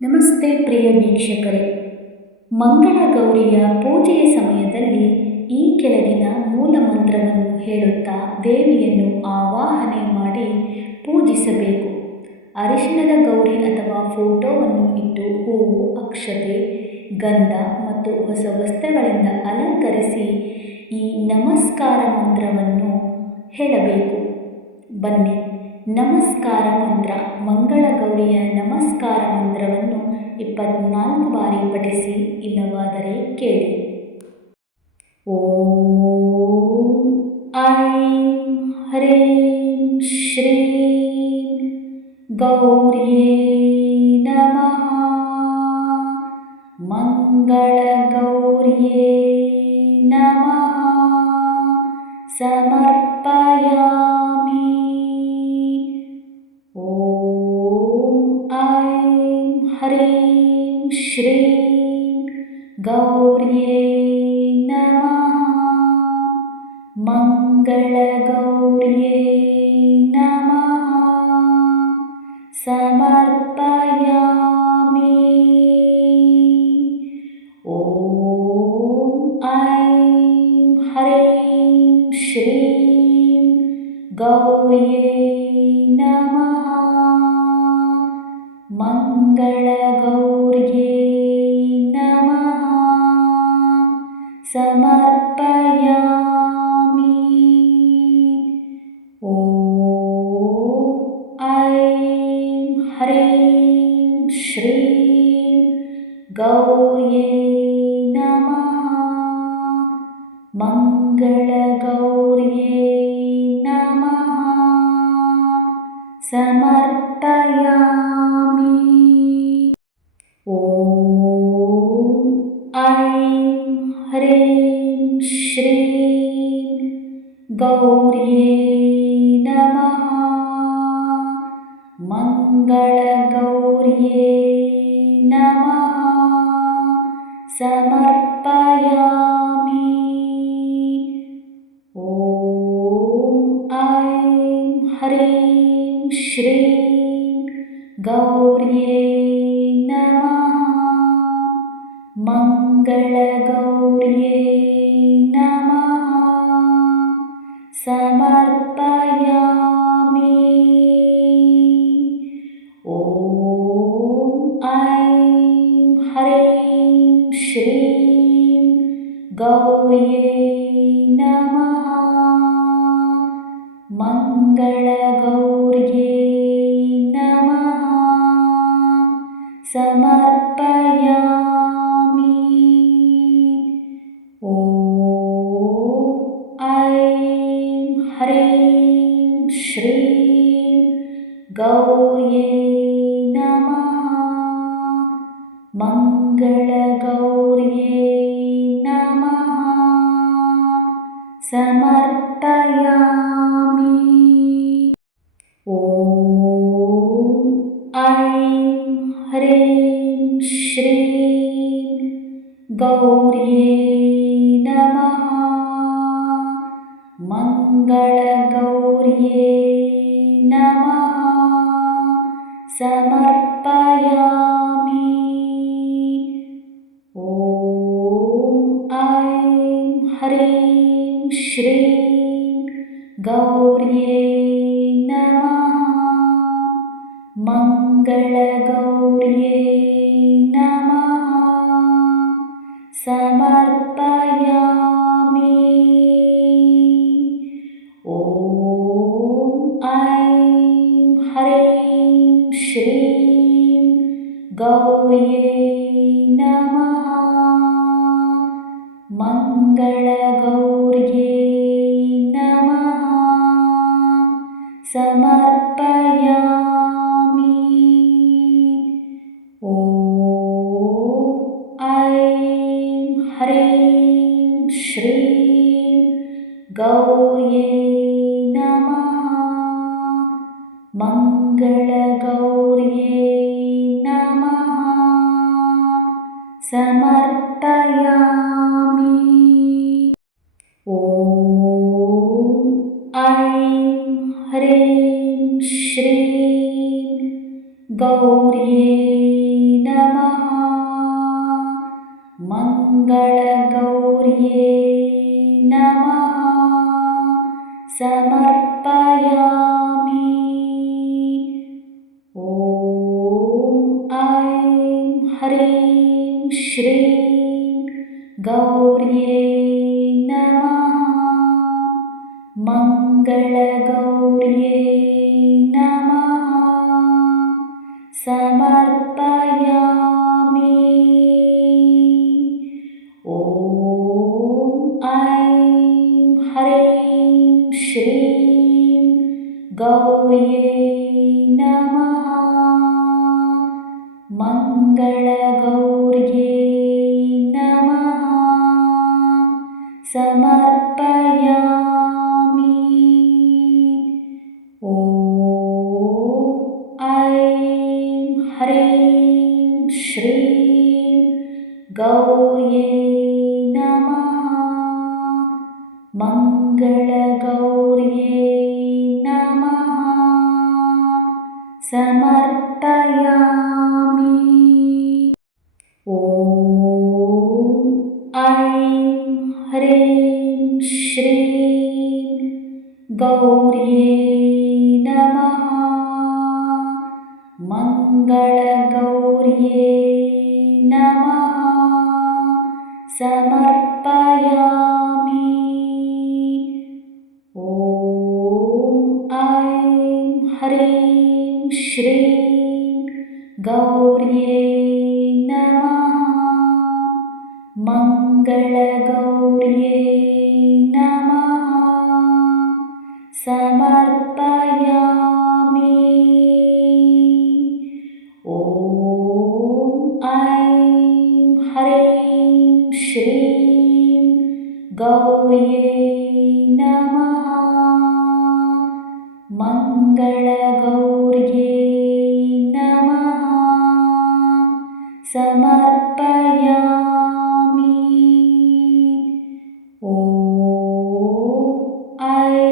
ನಮಸ್ತೆ ಪ್ರಿಯ ವೀಕ್ಷಕರೇ, ಮಂಗಳ ಗೌರಿಯ ಪೂಜೆಯ ಸಮಯದಲ್ಲಿ ಈ ಕೆಳಗಿನ ಮೂಲ ಮಂತ್ರವನ್ನು ಹೇಳುತ್ತಾ ದೇವಿಯನ್ನು ಆವಾಹನೆ ಮಾಡಿ ಪೂಜಿಸಬೇಕು. ಅರಿಶಿಣದ ಗೌರಿ ಅಥವಾ ಫೋಟೋವನ್ನು ಇಟ್ಟು ಹೂವು, ಅಕ್ಷತೆ, ಗಂಧ ಮತ್ತು ಹೊಸ ವಸ್ತ್ರಗಳಿಂದ ಅಲಂಕರಿಸಿ ಈ ನಮಸ್ಕಾರ ಮಂತ್ರವನ್ನು ಹೇಳಬೇಕು. ಬನ್ನಿ, ನಮಸ್ಕಾರ ಮಂತ್ರ. ಮಂಗಳ ಗೌರಿಯ ನಮಸ್ಕಾರ ಮಂತ್ರವನ್ನು 24 ಬಾರಿ ಪಠಿಸಿ, ಇಲ್ಲವಾದರೆ ಕೇಳಿ. ಓಂ ಐಂ ಹ್ರೀಂ ಶ್ರೀಂ ಗೌರ್ಯೇ ನಮಃ. ಮಂಗಳ ಗೌರ್ಯೇ ನಮಃ. ಸಮರ್ಪಯಾಮಿ. ಐಂ ಹ್ರೀಂ ಶ್ರೀಂ ಗೌರ್ಯೇ ನಮಃ. ಮಂಗಳ ಗೌರ್ಯೇ ನಮಃ. ಸಮರ್ಪಯಾಮಿ. ಓಂ ಐಂ ಹ್ರೀಂ ಶ್ರೀಂ ಗೌರ್ಯೇ ನಮಃ. ಮಂಗಳ ಗೌರ್ಯೇ ನಮಃ. ಸಮರ್ಪಯಾಮಿ. ಓಂ ಐಂ ಹ್ರೀಂ ಶ್ರೀಂ ಗೌರ್ಯೇ ನಮಃ. ಮಂಗಳ ಗೌರ್ಯೇ ನಮಃ. ಸಮರ್ಪಯಾಮಿ. ಓಂ ಐಂ ಹ್ರೀಂ ಶ್ರೀಂ ಗೌರ್ಯೇ ನಮಃ. ಮಂಗಳ ಗೌರ್ಯೇ ನಮಃ. ಸಮರ್ಪಯಾಮಿ. ಓಂ ಐಂ ಹ್ರೀಂ ಶ್ರೀಂ ಗೌರ್ಯೇ ನಮಃ. ಮಂಗಳ ಗೌರ್ಯೇ ನಮಃ. ಸಮರ್ಪಯಾಮಿ. ಓಂ ಐಂ ಹ್ರೀಂ ಶ್ರೀಂ ಗೌರ್ಯೇ ನಮಃ. ಮಂಗಳ ಗೌರ್ಯೇ ನಮಃ. ಸಮರ್ಪಯಾಮಿ. ಓಂ ಐಂ ಹ್ರೀಂ ಶ್ರೀಂ ಗೌರ್ಯೇ ನಮಃ. ಮಂಗಳ ಗೌರ್ಯೇ ನಮಃ. ಸಮರ್ಪಯಾಮಿ. ಓಂ ಐಂ ಹ್ರೀಂ ಶ್ರೀಂ ಗೌರ್ಯೇ ನಮಃ. ಮಂಗಳ ಗೌರ್ಯೇ ನಮಃ. ಸಮರ್ಪಯಾಮಿ. ಓಂ ಐಂ ಹ್ರೀಂ ಶ್ರೀಂ ಗೌರ್ಯೇ ನಮಃ. ಮಂಗಳ ಗೌರ್ಯೇ ನಮಃ. ಸಮರ್ಪಯಾಮಿ. ಓಂ ಐಂ ಹ್ರೀಂ ಶ್ರೀಂ ಗೌರ್ಯೇ ನಮಃ. ಮಂಗಳ ಗೌರ್ಯೇ ನಮಃ. ಸಮರ್ಪಯಾಮಿ. ಓಂ ಐಂ ಹ್ರೀಂ ಶ್ರೀಂ ಗೌರ್ಯೇ ನಮಃ. ಮಂಗಳ ಗೌರ್ಯೇ ನಮಃ. ಸಮರ್ಪಯಾಮಿ. ಓಂ ಐಂ ಹ್ರೀಂ ಶ್ರೀಂ ಗೌರ್ಯೇ ನಮಃ. मङ्गलगौर्यै नमः समर्पयामि। ॐ ऐं ह्रीं श्रीं गौर्यै नमः मङ्गलगौर्यै नमः समर्पयामि। ॐ ऐं ह्रीं श्रीं गौर्यै नमः मङ्गलगौर्यै नमः समर्पयामि। ॐ ऐं ह्रीं श्रीं गौर्यै नमः मङ्गलगौर्यै नमः समर्पयामि। ॐ ऐं ह्रीं श्रीं गौर्यै नमः मङ्गलगौर्यै नमः समर्पयामि। ॐ ऐं ह्रीं श्रीं गौर्यै नमः मङ्गलगौर्यै नमः समर्पयामि। ॐ ऐं ह्रीं श्रीं गौर्यै नमः मङ्गलगौर्यै नमः समर्पयामि। ॐ ऐं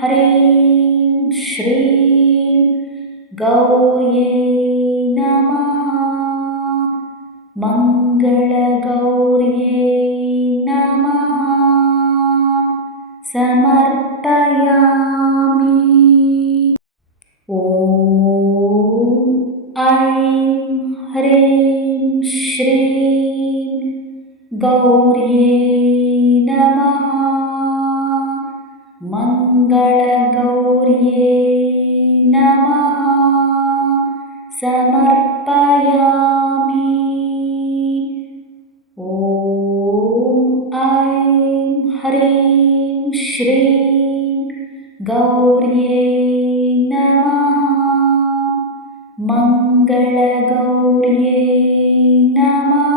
ह्रीं श्रीं गौर्यै नमः मङ्गलगौर्यै नमः समर्पयामि। ॐ ऐं ह्रीं श्रीं गौर्यै नमः मङ्गलगौर्यै नमः समर्पयामि। ॐ ऐं ह्रीं श्रीं गौर्यै नमः मङ्गलगौर्यै नमः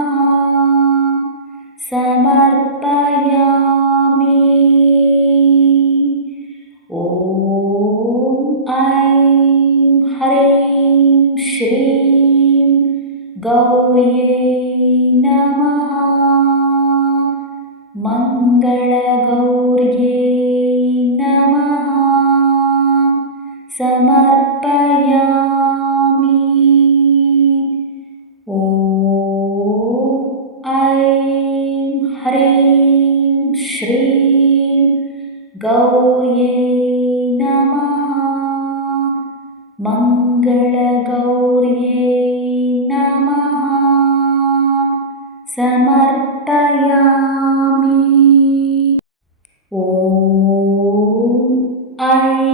समर्पयामि। ॐ ऐं ह्रीं श्रीं गौर्यै नमः मङ्गलगौर्यै नमः समर्पयामि। ॐ ऐं ह्रीं श्रीं गौर्यै नमः मङ्गलगौर्यै नमः समर्पयामि। ॐ ऐं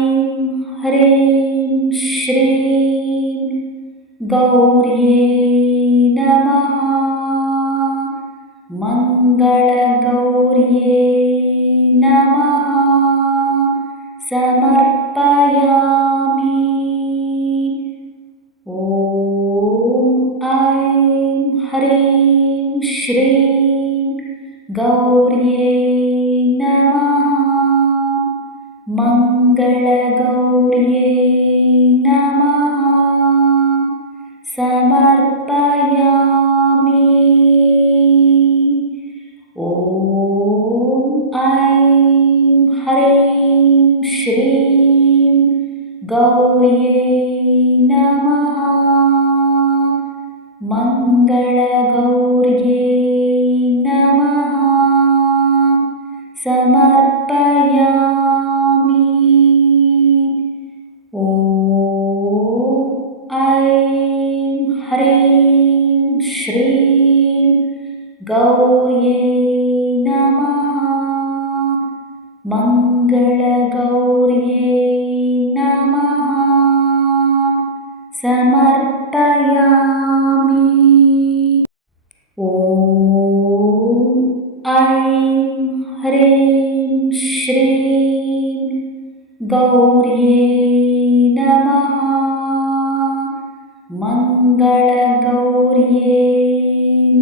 ह्रीं श्रीं गौर्यै नमः मङ्गलगौर्यै नमः समर्पयामि। ॐ ऐं ह्रीं श्रीं गौर्यै नमः मङ्गलगौर्यै नमः समर्पयामि। ॐ ऐं ह्रीं श्रीं गौर्यै नमः मङ्गलगौर्यै समर्पयामि। ॐ ऐं ह्रीं श्रीं गौर्यै नमः। मङ्गलगौर्यै नमः। समर्पयामि। ॐ ऐं ह्रीं श्रीं गौर्यै नमः। मङ्गलगौर्यै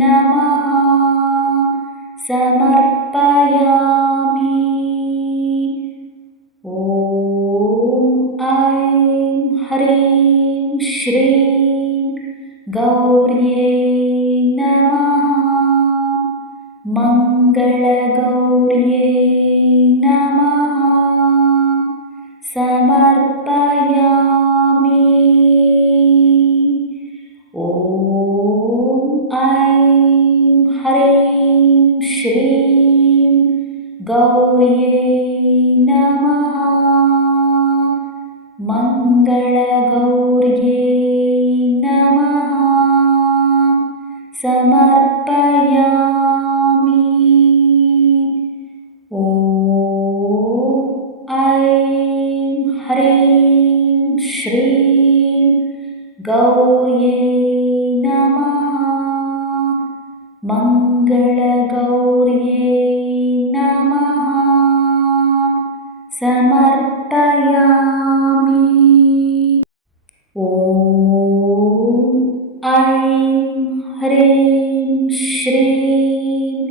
नमः। समर्पयामि। ॐ ऐं ह्रीं श्रीं गौर्यै नमः। मङ्गलगौर्यै नमः। समर्पयामि। ॐ ऐं ह्रीं श्रीं गौर्यै नमः। मङ्गलगौर्यै नमः। समर्पयामि। ॐ ऐं ह्रीं श्रीं गौर्यै नमः। मङ्गलगौर्यै नमः। समर्पयामि। ॐ ऐं ह्रीं श्रीं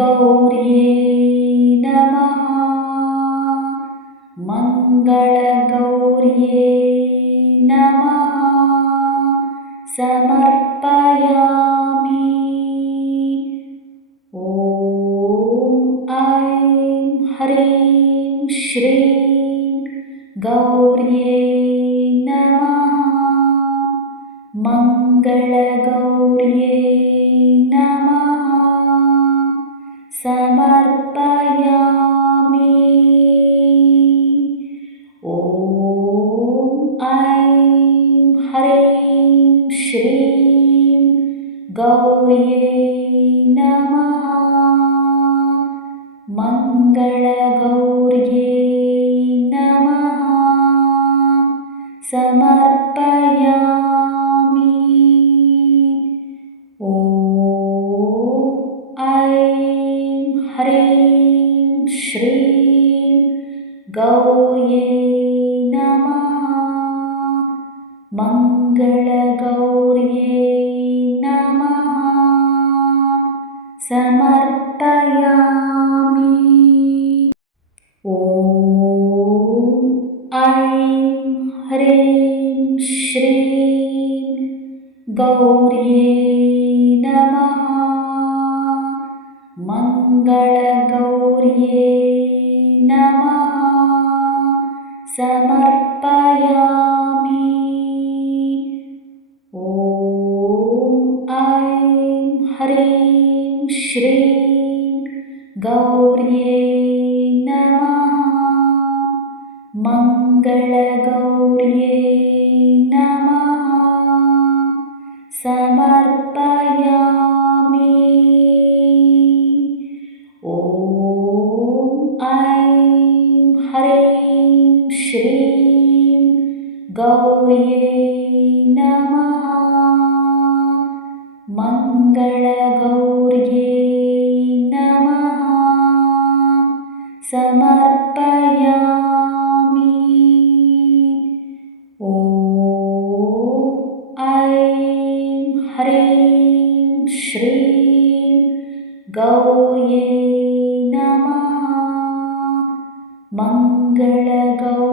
गौर्यै नमः। मङ्गलगौर्यै नमः। समर्पयामि। ॐ ऐं ह्रीं श्रीं गौर्यै नमः। मङ्गलगौर्यै नमः। समर्पयामि। ॐ ऐं ह्रीं श्रीं गौर्यै नमः। मङ्गलगौर्यै नमः। समर्पयामि। ॐ ऐं ह्रीं श्रीं गौर्यै नमः। मङ्गलगौर्यै नमः। समर्पयामि। ॐ ऐं ह्रीं श्रीं गौर्यै नमः। मङ्गलगौर्यै नमः। समर्पयामि। ॐ ऐं ह्रीं श्रीं गौर्यै नमः। मङ्गलगौर्यै नमः। समर्पयामि। ॐ ऐं ह्रीं श्रीं गौर्यै नमः। मङ्गलगौर्यै नमः। समर्पयामि। ॐ ऐं ह्रीं श्रीं गौर्यै नमः। मङ्गलगौर्यै